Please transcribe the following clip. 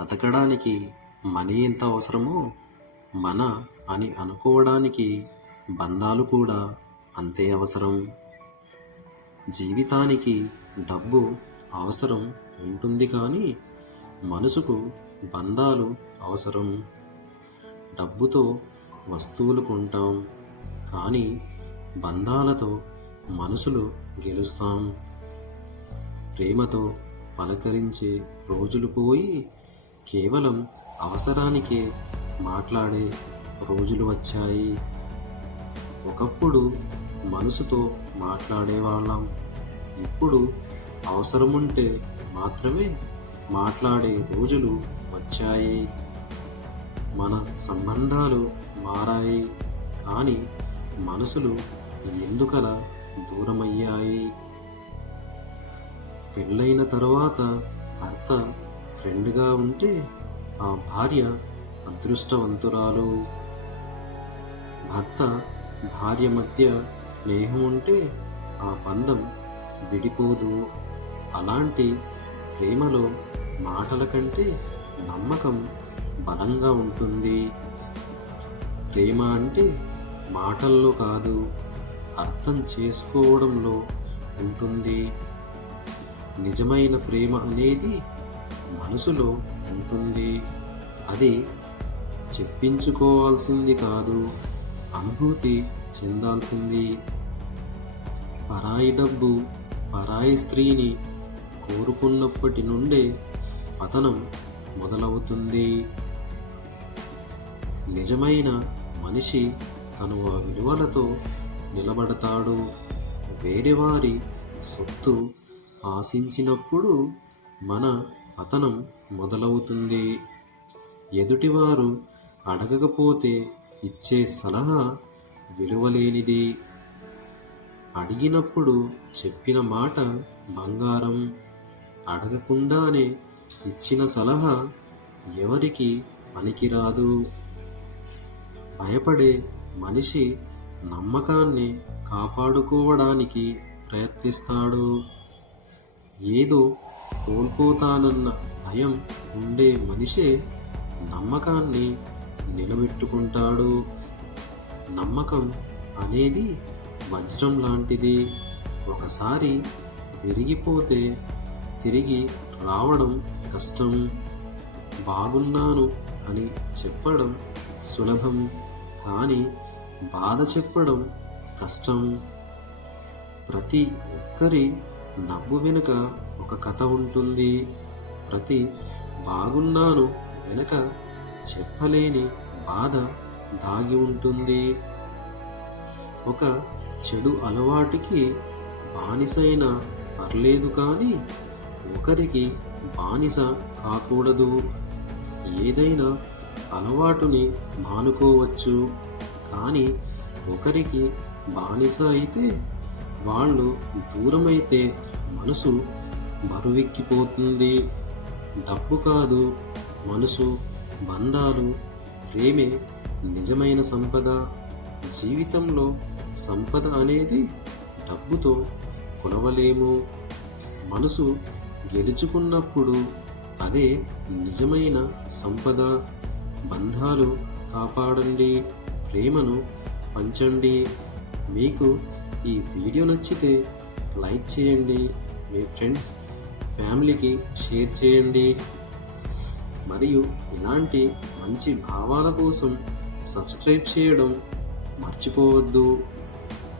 బతకడానికి మనీ ఎంత అవసరమో మన అని అనుకోవడానికి బంధాలు కూడా అంతే అవసరం. జీవితానికి డబ్బు అవసరం ఉంటుంది కానీ మనసుకు బంధాలు అవసరం. డబ్బుతో వస్తువులు కొంటాం కానీ బంధాలతో మనసులు గెలుస్తాం. ప్రేమతో పలకరించే రోజులు పోయి కేవలం అవసరానికే మాట్లాడే రోజులు వచ్చాయి. ఒకప్పుడు మనసుతో మాట్లాడేవాళ్ళం. ఇప్పుడు అవసరముంటే మాత్రమే మాట్లాడే రోజులు వచ్చాయి. మన సంబంధాలు మారాయి. కానీ మనసులు ఎందుకలా దూరమయ్యాయి? పెళ్ళైన తర్వాత భర్త ఫ్రెండ్గా ఉంటే ఆ భార్య అదృష్టవంతురాలు. భర్త భార్య మధ్య స్నేహం ఉంటే ఆ బంధం విడిపోదు. అలాంటి ప్రేమలో మాటల కంటే నమ్మకం బలంగా ఉంటుంది. ప్రేమ అంటే మాటల్లో కాదు అర్థం చేసుకోవడంలో ఉంటుంది. నిజమైన ప్రేమ అనేది మనసులో ఉంటుంది. అది చెప్పించుకోవాల్సింది కాదు అనుభూతి చెందాల్సింది. పరాయి డబ్బు పరాయి స్త్రీని కోరుకున్నప్పటి నుండే పతనం మొదలవుతుంది. నిజమైన మనిషి తన విలువలతో నిలబడతాడు. వేరేవారి సొత్తు ఆశించినప్పుడు మన పతనం మొదలవుతుంది. ఎదుటివారు అడగకపోతే ఇచ్చే సలహా విలువలేనిది. అడిగినప్పుడు చెప్పిన మాట బంగారం. అడగకుండానే ఇచ్చిన సలహా ఎవరికి పనికిరాదు. భయపడే మనిషి నమ్మకాన్ని కాపాడుకోవడానికి ప్రయత్నిస్తాడు. ఏదో కోల్పోతానన్న భయం ఉండే మనిషే నమ్మకాన్ని నిలబెట్టుకుంటాడు. నమ్మకం అనేది వజ్రం లాంటిది. ఒకసారి విరిగిపోతే తిరిగి రావడం కష్టం. బాగున్నాను అని చెప్పడం సులభం కానీ బాధ చెప్పడం కష్టం. ప్రతి ఒక్కరి నవ్వు వెనుక ఒక కథ ఉంటుంది. ప్రతి బాగున్నాను వెనక చెప్పలేని బాధ దాగి ఉంటుంది. ఒక చెడు అలవాటుకి బానిసైన పర్లేదు కానీ ఒకరికి బానిస కాకూడదు. ఏదైనా అలవాటుని మానుకోవచ్చు. కానీ ఒకరికి బానిస అయితే వాళ్ళు దూరమైతే మనసు బరువెక్కిపోతుంది డబ్బు కాదు మనసు బంధాలు ప్రేమే నిజమైన సంపద. జీవితంలో సంపద అనేది డబ్బుతో కొలవలేము. మనసు గెలుచుకున్నప్పుడు అదే నిజమైన సంపద. బంధాలు కాపాడండి ప్రేమను పంచండి. మీకు ఈ వీడియో నచ్చితే లైక్ చేయండి. మీ ఫ్రెండ్స్ ఫ్యామిలీకి షేర్ చేయండి. మరియు ఇలాంటి మంచి భావాల కోసం సబ్స్క్రైబ్ చేయడం మర్చిపోవద్దు.